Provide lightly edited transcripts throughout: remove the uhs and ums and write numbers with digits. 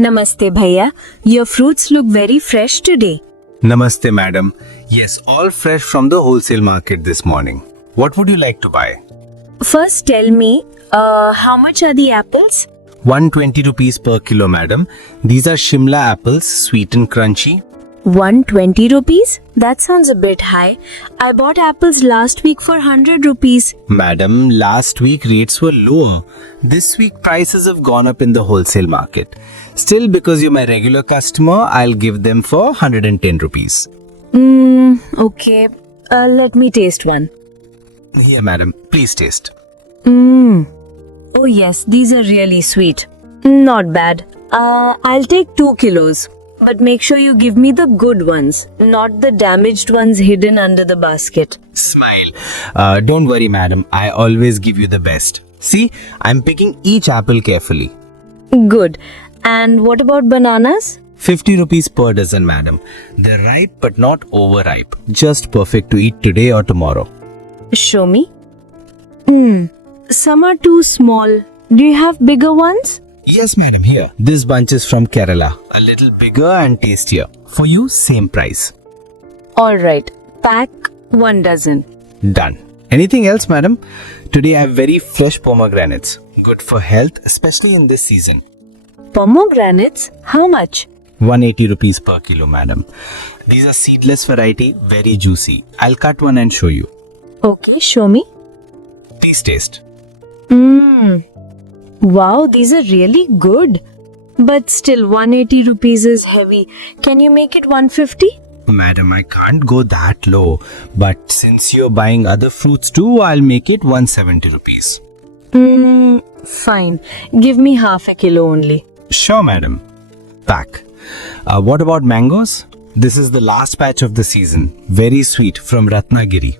Namaste bhaiya, your fruits look very fresh today. Namaste, madam. Yes, all fresh from the wholesale market this morning. What would you like to buy? First tell me, how much are the apples? 120 rupees per kilo, madam. These are Shimla apples, sweet and crunchy. 120 rupees? That sounds a bit high. I bought apples last week for 100 rupees. Madam, last week rates were lower. This week prices have gone up in the wholesale market. Still, because you're my regular customer, I'll give them for 110 rupees. Okay. Let me taste one. Here, madam. Please taste. Oh yes, these are really sweet. Not bad. I'll take 2 kilos. But make sure you give me the good ones, not the damaged ones hidden under the basket. Smile. Don't worry, madam. I always give you the best. See, I'm picking each apple carefully. Good. And what about bananas? 50 rupees per dozen, madam. They're ripe but not overripe. Just perfect to eat today or tomorrow. Show me. Some are too small. Do you have bigger ones? Yes, madam. Here. This bunch is from Kerala. A little bigger and tastier. For you, same price. Alright. Pack 1 dozen. Done. Anything else, madam? Today I have very fresh pomegranates. Good for health, especially in this season. Pomegranates? How much? 180 rupees per kilo, madam. These are seedless variety, very juicy. I'll cut one and show you. Okay, show me. Please taste. Wow, these are really good. But still, 180 rupees is heavy. Can you make it 150? Madam, I can't go that low. But since you're buying other fruits too, I'll make it 170 rupees. Fine. Give me half a kilo only. Sure, madam. Pack. What about mangoes? This is the last batch of the season. Very sweet from Ratnagiri.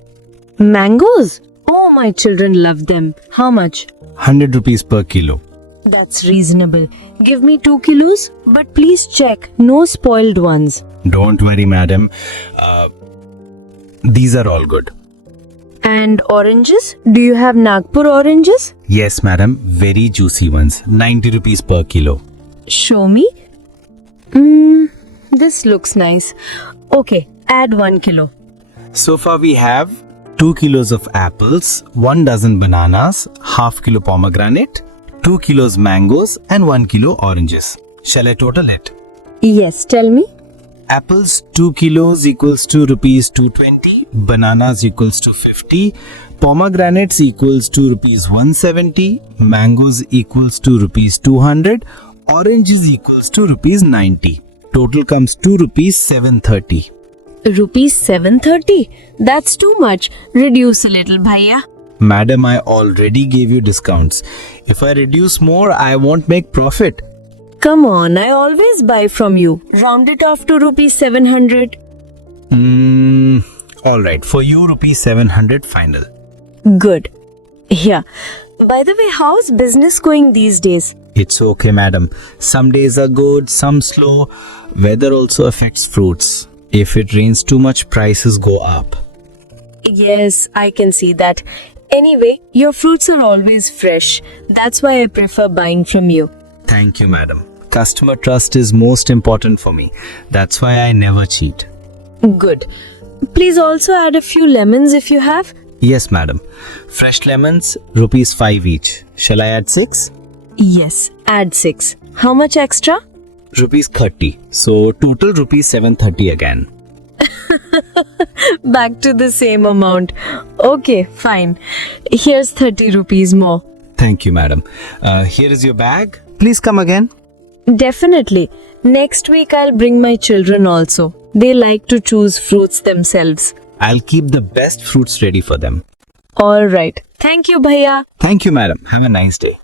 Mangoes? Oh, my children love them. How much? 100 rupees per kilo. That's reasonable. Give me 2 kilos, but please check. No spoiled ones. Don't worry, madam. These are all good. And oranges? Do you have Nagpur oranges? Yes, madam. Very juicy ones. 90 rupees per kilo. Show me. This looks nice. Okay, add 1 kilo. So far we have 2 kilos of apples, 1 dozen bananas, half kilo pomegranate, 2 kilos mangoes and 1 kilo oranges. Shall I total it? Yes, tell me. Apples 2 kilos equals to rupees 220, bananas equals to 50, pomegranates equals to rupees 170, mangoes equals to rupees 200, oranges equals to rupees 90. Total comes to rupees 730. Rupees 730? That's too much. Reduce a little, bhaiya. Madam, I already gave you discounts. If I reduce more, I won't make profit. Come on, I always buy from you. Round it off to rupees 700. Alright, for you rupees 700 final. Good. Here. By the way, how's business going these days? It's okay, madam. Some days are good, some slow. Weather also affects fruits. If it rains too much, prices go up. Yes, I can see that. Anyway, your fruits are always fresh. That's why I prefer buying from you. Thank you, madam. Customer trust is most important for me. That's why I never cheat. Good. Please also add a few lemons if you have. Yes, madam. Fresh lemons, rupees 5 each. Shall I add 6? Yes, add 6. How much extra? Rupees 30. So total rupees 730 again. Back to the same amount. Okay, fine. Here's 30 rupees more. Thank you, madam. Here is your bag. Please come again. Definitely. Next week I'll bring my children also. They like to choose fruits themselves. I'll keep the best fruits ready for them. Alright. Thank you, bhaiya. Thank you, madam. Have a nice day.